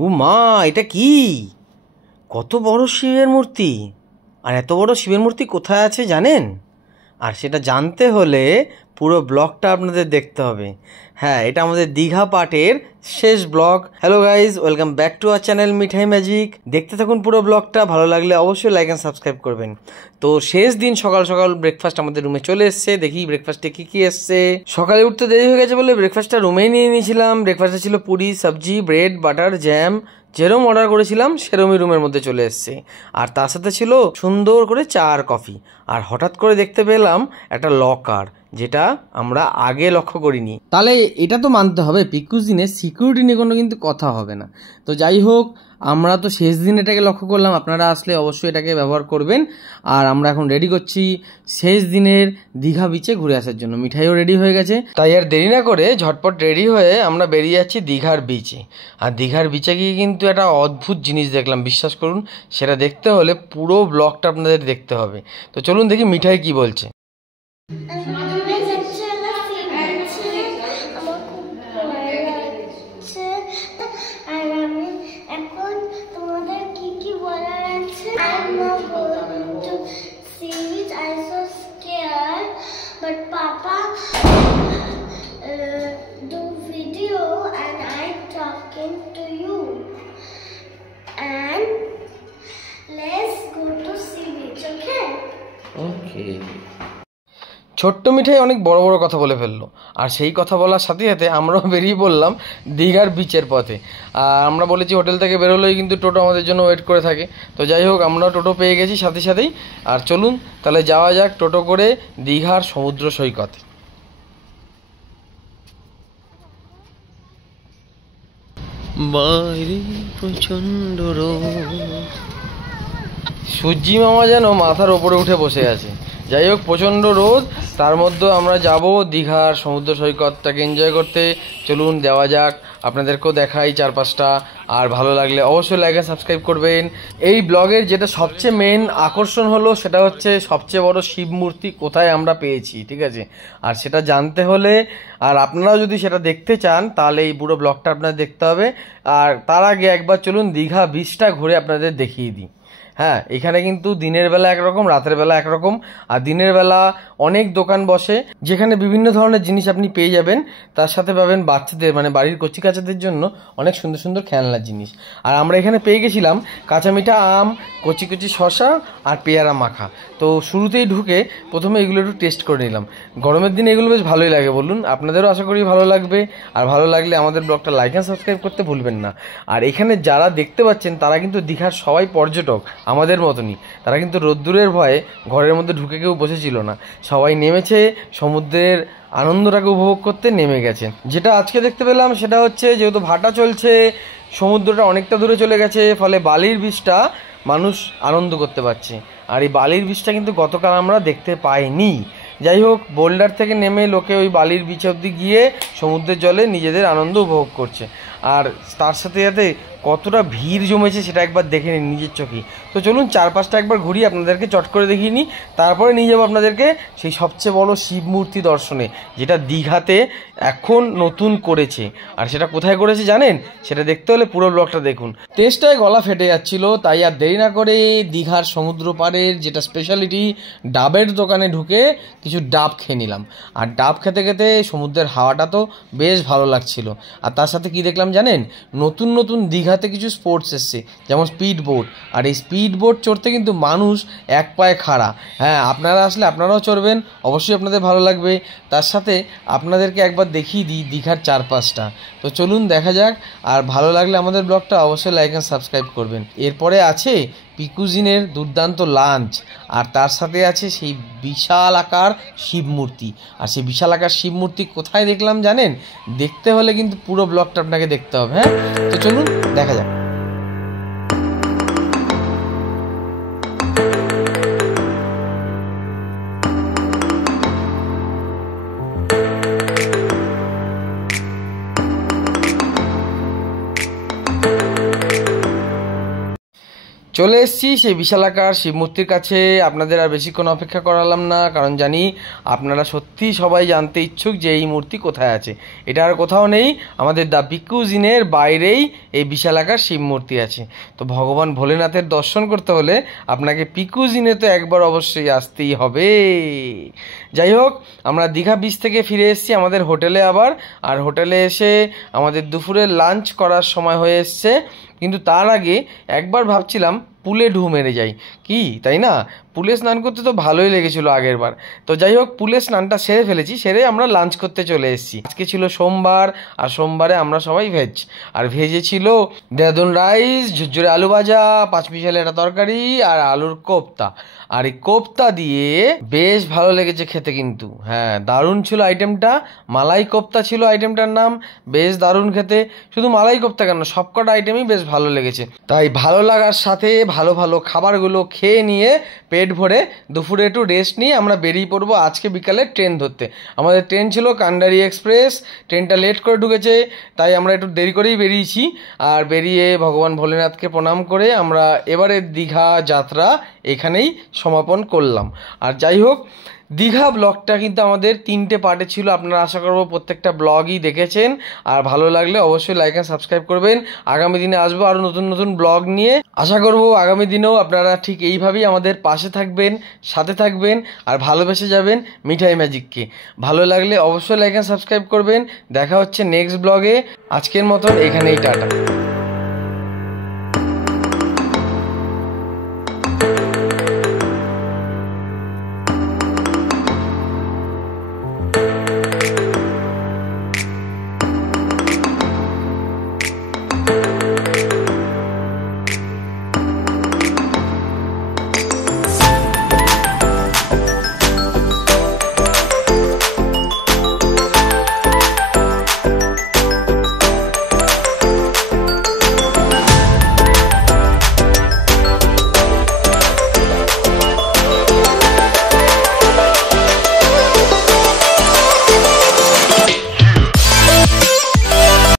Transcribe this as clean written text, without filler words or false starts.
ও মা, এটা কি? কত বড় শিবের মূর্তি! আর এত বড় শিবের মূর্তি কোথায় আছে জানেন? আর সেটা জানতে হলে পুরো ব্লগটা আপনাদের দেখতে হবে। হ্যাঁ, এটা আমাদের দীঘা পার্টের শেষ blog. Hello guys, welcome back to our channel Mithai magic. দেখতে থাকুন পুরো ব্লগটা, ভালো লাগলে অবশ্যই লাইক অ্যান্ড সাবস্ক্রাইব করবেন। তো শেষ দিন সকাল সকাল ব্রেকফাস্ট আমাদের রুমে চলে এসছে। দেখি ব্রেকফাস্টে কী কী এসছে। সকালে উঠতে দেরি হয়ে গেছে বলে ব্রেকফাস্টটা রুমেই নিয়ে নিয়েছিলাম। ব্রেকফাস্টে ছিল পুরি, সবজি, ব্রেড, বাটার, জ্যাম। যেরকম অর্ডার করেছিলাম সেরকমই রুমের মধ্যে চলে এসছে। আর তার সাথে ছিল সুন্দর করে চা আর কফি। আর হঠাৎ করে দেখতে পেলাম একটা লকার, যেটা আমরা আগে লক্ষ্য করিনি। তাহলে এটা তো মানতে হবে পিকুস দিনে সিকিউরিটি নিয়ে কোনো কিন্তু কথা হবে না। তো যাই হোক, আমরা তো শেষ দিন এটাকে লক্ষ্য করলাম। আপনারা আসলে অবশ্যই এটাকে ব্যবহার করবেন। আর আমরা এখন রেডি করছি শেষ দিনের দীঘা বিচে ঘুরে আসার জন্য। মিঠাইও রেডি হয়ে গেছে, তাই আর দেরি না করে ঝটপট রেডি হয়ে আমরা বেরিয়ে যাচ্ছি দীঘার বিচে। আর দীঘার বিচে গিয়ে কিন্তু একটা অদ্ভুত জিনিস দেখলাম, বিশ্বাস করুন। সেটা দেখতে হলে পুরো ব্লগটা আপনাদের দেখতে হবে। তো চলুন দেখি মিঠাই কি বলছে। But Papa do video and I'm talking to you. And let's go to sea beach, okay? Okay. ছোট্ট মিঠাই অনেক বড় বড় কথা বলে ফেললো। আর সেই কথা বলার সাথে সাথে আমরাও বেরিয়ে পড়লাম দীঘার বিচের পথে। আর আমরা বলেছি হোটেল থেকে বেরোলেই কিন্তু টোটো আমাদের জন্য ওয়েট করে থাকে। তো যাই হোক, আমরা টোটো পেয়ে গেছি সাথে সাথেই। আর চলুন তাহলে যাওয়া যাক টোটো করে দীঘার সমুদ্র সৈকতে। বাইরে প্রচণ্ড রোদ, সূর্যি মামা যেন মাথার ওপরে উঠে বসে আছে। যাই হোক, প্রচণ্ড রোদ, তার মধ্যে আমরা যাব দীঘার সমুদ্র সৈকতটাকে এনজয় করতে। চলুন যাওয়া যাক, আপনাদেরকেও দেখাই চারপাশটা। আর ভালো লাগলে অবশ্যই লাইক অ্যান্ড সাবস্ক্রাইব করবেন। এই ব্লগের যেটা সবচেয়ে মেন আকর্ষণ হলো সেটা হচ্ছে সবচেয়ে বড় শিব মূর্তি কোথায় আমরা পেয়েছি, ঠিক আছে? আর সেটা জানতে হলে আর আপনারাও যদি সেটা দেখতে চান তাহলে এই পুরো ব্লগটা আপনাদের দেখতে হবে। আর তার আগে একবার চলুন দীঘা বিচটা ঘুরে আপনাদের দেখিয়ে দিই। হ্যাঁ, এখানে কিন্তু দিনের বেলা একরকম, রাতের বেলা একরকম। আর দিনের বেলা অনেক দোকান বসে যেখানে বিভিন্ন ধরনের জিনিস আপনি পেয়ে যাবেন। তার সাথে পাবেন বাচ্চাদের, মানে বাড়ির কচি কাচাদের জন্য অনেক সুন্দর সুন্দর খেলনার জিনিস। আর আমরা এখানে পেয়ে গেছিলাম কাঁচা মিঠা আম, কচি কচি শশা আর পেয়ারা মাখা। তো শুরুতেই ঢুকে প্রথমে এগুলো একটু টেস্ট করে নিলাম। গরমের দিনে এগুলো বেশ ভালোই লাগে, বলুন। আপনাদেরও আশা করি ভালো লাগবে। আর ভালো লাগলে আমাদের ব্লগটা লাইক অ্যান্ড সাবস্ক্রাইব করতে ভুলবেন না। আর এখানে যারা দেখতে পাচ্ছেন তারা কিন্তু দীঘার সবাই পর্যটক, আমাদের মতনই। তারা কিন্তু রোদ্দুরের ভয়ে ঘরের মধ্যে ঢুকে কেউ বসেছিল না, সবাই নেমেছে সমুদ্রের আনন্দটাকে উপভোগ করতে নেমে গেছে। যেটা আজকে দেখতে পেলাম সেটা হচ্ছে, যেহেতু ভাটা চলছে, সমুদ্রটা অনেকটা দূরে চলে গেছে, ফলে বালির বীচটা মানুষ আনন্দ করতে পারছে। আর এই বালির বীচটা কিন্তু গতকাল আমরা দেখতে পাইনি। যাই হোক, বোল্ডার থেকে নেমে লোকে ওই বালির বিচ অবধি গিয়ে সমুদ্রের জলে নিজেদের আনন্দ উপভোগ করছে। আর তার সাথে সাথে কতটা ভিড় জমেছে সেটা একবার দেখে নিন নিজের চোখে। তো চলুন চারপাশটা একবার ঘুরিয়ে আপনাদেরকে চট করে দেখিয়ে নিই, তারপরে নিয়ে যাবো আপনাদেরকে সেই সবচেয়ে বড় শিব মূর্তি দর্শনে, যেটা দীঘাতে এখন নতুন করেছে। আর সেটা কোথায় করেছে জানেন? সেটা দেখতে হলে পুরো ব্লগটা দেখুন। টেস্টটায় গলা ফেটে যাচ্ছিল, তাই আর দেরি না করে দীঘার সমুদ্র পাড়ের যেটা স্পেশালিটি ডাবের দোকানে ঢুকে কিছু ডাব খেয়ে নিলাম। আর ডাব খেতে খেতে সমুদ্রের হাওয়াটা তো বেশ ভালো লাগছিল। আর তার সাথে কি দেখলাম জানেন? নতুন নতুন দীঘাতে কিছু স্পোর্টস এসছে, যেমন স্পিড বোট। আর এই স্পিড বোট চড়তে কিন্তু মানুষ এক পায়ে খাড়া। হ্যাঁ, আপনারা আসলে আপনারাও চড়বেন, অবশ্যই আপনাদের ভালো লাগবে। তার সাথে আপনাদেরকে একবার দেখিয়ে দিই দীঘার চারপাশটা। তো চলুন দেখা যাক। আর ভালো লাগলে আমাদের ব্লগটা অবশ্যই লাইক অ্যান্ড সাবস্ক্রাইব করবেন। এরপরে আছে পিকুজিনের দুর্দান্ত লাঞ্চ, আর তার সাথে আছে সেই বিশাল আকার শিব মূর্তি। আর সেই বিশাল আকার শিব মূর্তি কোথায় দেখলাম জানেন? দেখতে হলে কিন্তু পুরো ব্লগটা আপনাকে দেখতে হবে। হ্যাঁ, তো চলুন দেখা যাক। চলে এসেছি সেই বিশালাকার শিব মূর্তির কাছে। আপনাদের আর বেশিক্ষণ অপেক্ষা করালাম না, কারণ জানি আপনারা সত্যিই সবাই জানতে ইচ্ছুক যে এই মূর্তি কোথায় আছে। এটা আর কোথাও নেই, আমাদের দ্য পিকুজ ইনের বাইরেই এই বিশালাকার শিব মূর্তি আছে। তো ভগবান ভোলেনাথের দর্শন করতে হলে আপনাকে পিকুজিনে তো একবার অবশ্যই আসতেই হবে। যাই হোক, আমরা দীঘা বিচ থেকে ফিরে এসেছি আমাদের হোটেলে আবার। আর হোটেলে এসে আমাদের দুপুরের লাঞ্চ করার সময় হয়ে এসছে, কিন্তু তার আগে একবার ভাবছিলাম পুলে ঢু মেরে যাই, কি তাই না? পুলে স্নান করতে তো ভালোই লেগেছিলো আগের বার। তো যাই হোক, পুলে স্নানটা সেরে ফেলেছি, সেরে আমরা লাঞ্চ করতে চলে এসেছি। আজকে ছিল সোমবার, আর সোমবারে আমরা সবাই ভেজ। আর ভেজে ছিল দেরাদুন রাইস, ঝুরঝুরে আলু ভাজা, পাঁচমিশালি একটা তরকারি, আর আলুর কোপ্তা। আর এই কোপ্তা দিয়ে বেশ ভালো লেগেছে খেতে কিন্তু। হ্যাঁ, দারুণ ছিল আইটেমটা। মালাই কোপ্তা ছিল আইটেমটার নাম, বেশ দারুণ খেতে। শুধু মালাই কোপ্তা কেন, সবকটা আইটেমই বেশ ভালো লেগেছে। তাই ভালো লাগার সাথে ভালো ভালো খাবারগুলো খেয়ে নিয়ে পেট ভরে দুপুরে একটু রেস্ট নিয়ে আমরা বেরিয়ে পড়বো আজকে বিকালে ট্রেন ধরতে। আমাদের ট্রেন ছিল কান্ডারি এক্সপ্রেস, ট্রেনটা লেট করে ঢুকেছে, তাই আমরা একটু দেরি করেই বেরিয়েছি। আর বেরিয়ে ভগবান ভোলেনাথকে প্রণাম করে আমরা এবারের দীঘা যাত্রা এখানেই সমাপন করলাম। আর যাই হোক, দীঘা ব্লগটা কিন্তু আমাদের 3টে পার্টে ছিল। আপনারা আশা করবো প্রত্যেকটা ব্লগই দেখেছেন। আর ভালো লাগলে অবশ্যই লাইক অ্যান্ড সাবস্ক্রাইব করবেন। আগামী দিনে আসবো আরও নতুন নতুন ব্লগ নিয়ে। আশা করবো আগামী দিনেও আপনারা ঠিক এইভাবেই আমাদের পাশে থাকবেন, সাথে থাকবেন, আর ভালোবেসে যাবেন মিঠাই ম্যাজিককে। ভালো লাগলে অবশ্যই লাইক অ্যান্ড সাবস্ক্রাইব করবেন। দেখা হচ্ছে নেক্সট ব্লগে। আজকের মতন এখানেই টাটা।